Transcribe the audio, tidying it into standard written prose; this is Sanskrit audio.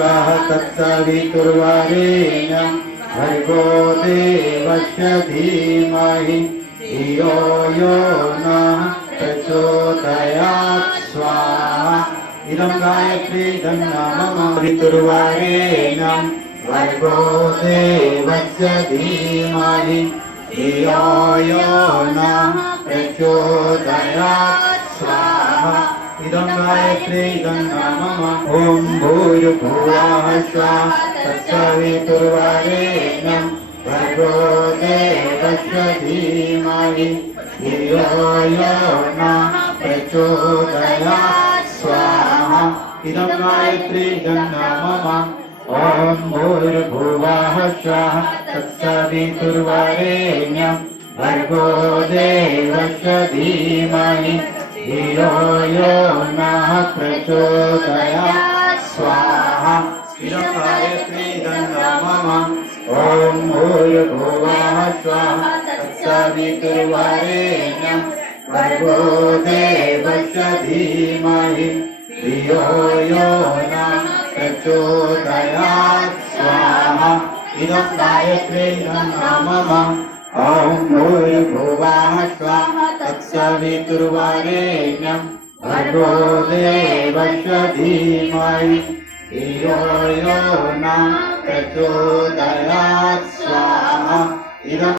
स्वाहा तत्सवितुर्वरेण्यं भर्गो देवस्य धीमहि धियो यो नः प्रचोदयात् स्वाहा इदं गायत्री मम ऋतुर्वरेण्यं भर्गो देवस्य धीमहि धियो यो नः प्रचोदयात् स्वाहा इदं गायत्री मम ॐ भूर्भुवः स्वः तत्सवितुर्वरेण्यं भर्गो देवस्य धीमहि धियो यो नः प्रचोदयात् स्वाहा इदं गायत्री मम ॐ भूर्भुवः स्वः तत्सवितुर्वरेण्यं भर्गो देवस्य धीमहि धियो यो नः प्रचोदयात् स्वाहा इदं गायत्री मम ॐ भूर्भुवः स्वः तत्सवितुर्वरेण्यं भर्गो देवस्य धीमहि धियो यो नः प्रचोदयात् स्वाहा इदं गायत्री मम ॐ भूर्भुवः स्वः तत्सवितुर्वरेण्यं भर्गो देवस्य धीमहि धियो यो नः प्रचोदयात् स्वाहा इदं